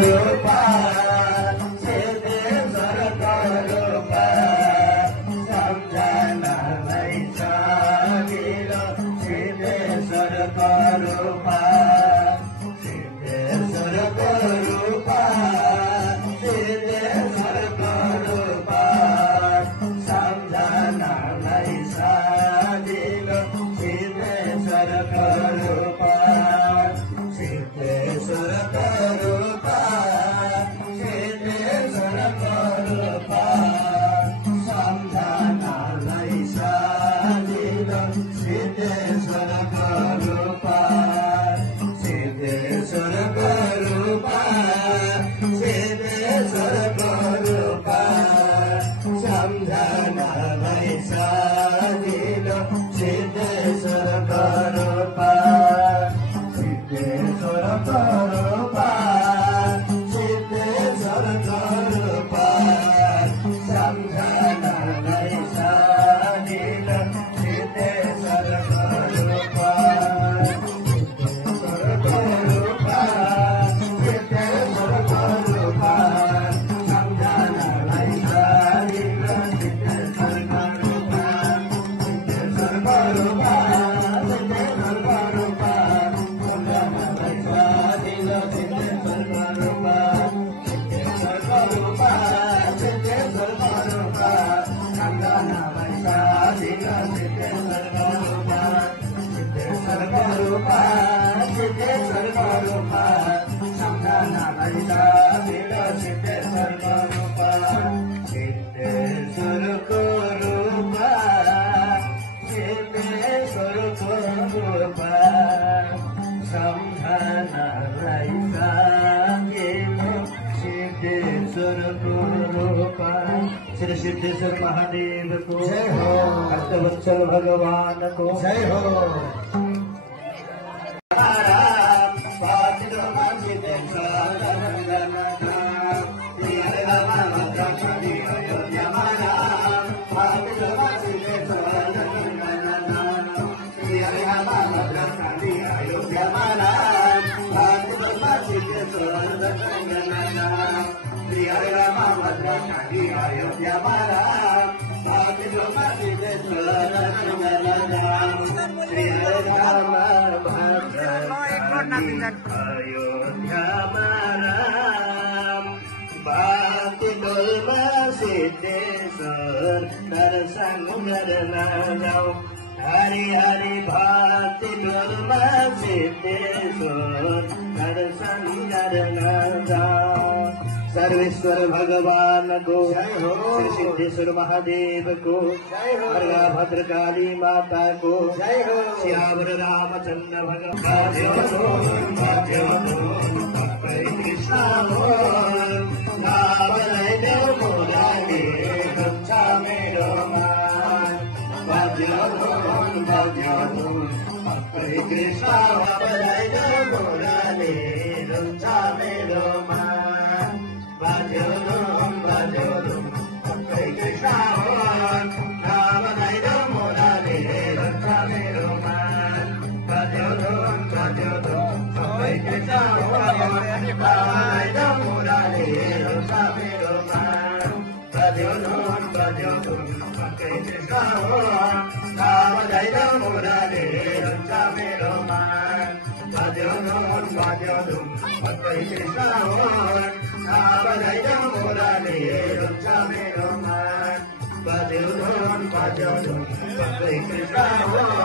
रूपा सिद्धेश्वरको रूपा सम्झनालाई सजिलो सिद्धेश्वरको रूपा सिद्धेश्वरको रूपा सिद्धेश्वरको रूपा सम्झनालाई सजिलो सिद्धेश्वरको रूपा सिद्धेश्वरको रूपा सिद्धेश्वरको रूपा सम्झनालाई सजिलो सिद्धेश्वरको रूपा सिद्धेश्वरको रूपा सिद्धेश्वरको रूपा सम्झनालाई सजिलो सिद्धेश्वरको रूपा सिद्धेश्वरको रूपा सिद्धेश्वरको रूपा सम्झनालाई सजिलो सिद्धेश्वरको रूपा सिद्धेश्वरको रूपा सिद्धेश्वरको रूपा सम्झनालाई सजिलो सिद्धेश्वरको रूपा सिद्धेश्वरको रूपा सिद्धेश्वरको रूपा सम्झनालाई सजिलो सिद्धेश्वरको रूपा सिद्धेश्वरको रूपा सिद्धेश्वरको रूपा सम्झनालाई सजिलो सिद्धेश्वरको रूपा सिद्धेश्वरको रूपा सिद्धेश्वरको रूपा सम्झनालाई सजिलो सिद्धेश्वरको रूपा सिद्धेश्वरको रूपा सिद्धेश्वरको रूपा सम्झनालाई सजिलो सिद्धेश्वरको रूपा। श्री सिद्धेश्वर महादेव को जय हो। भक्तवत्सल भगवान को जय हो। सिद्धेश्वर दर्शन करना जाओ हरि हरि भक्ति डोलमा सिद्धेश्वर दर्शन करना जाओ। सर्वेश्वर भगवान को जय हो। श्री सिद्धेश्वर महादेव को जय हो। दुर्गा भद्रकाली माता को जय हो। श्यावर रामचंद्र भगवान कृष्ण मेरो मान हरे कृष्ण मुरारी रुन्छ मेरो मान हरे कृष्ण राम मुरारी रुन्छ मेरो मान हरे कृष्ण मुरारी रुन्छ मेरो मान Krishna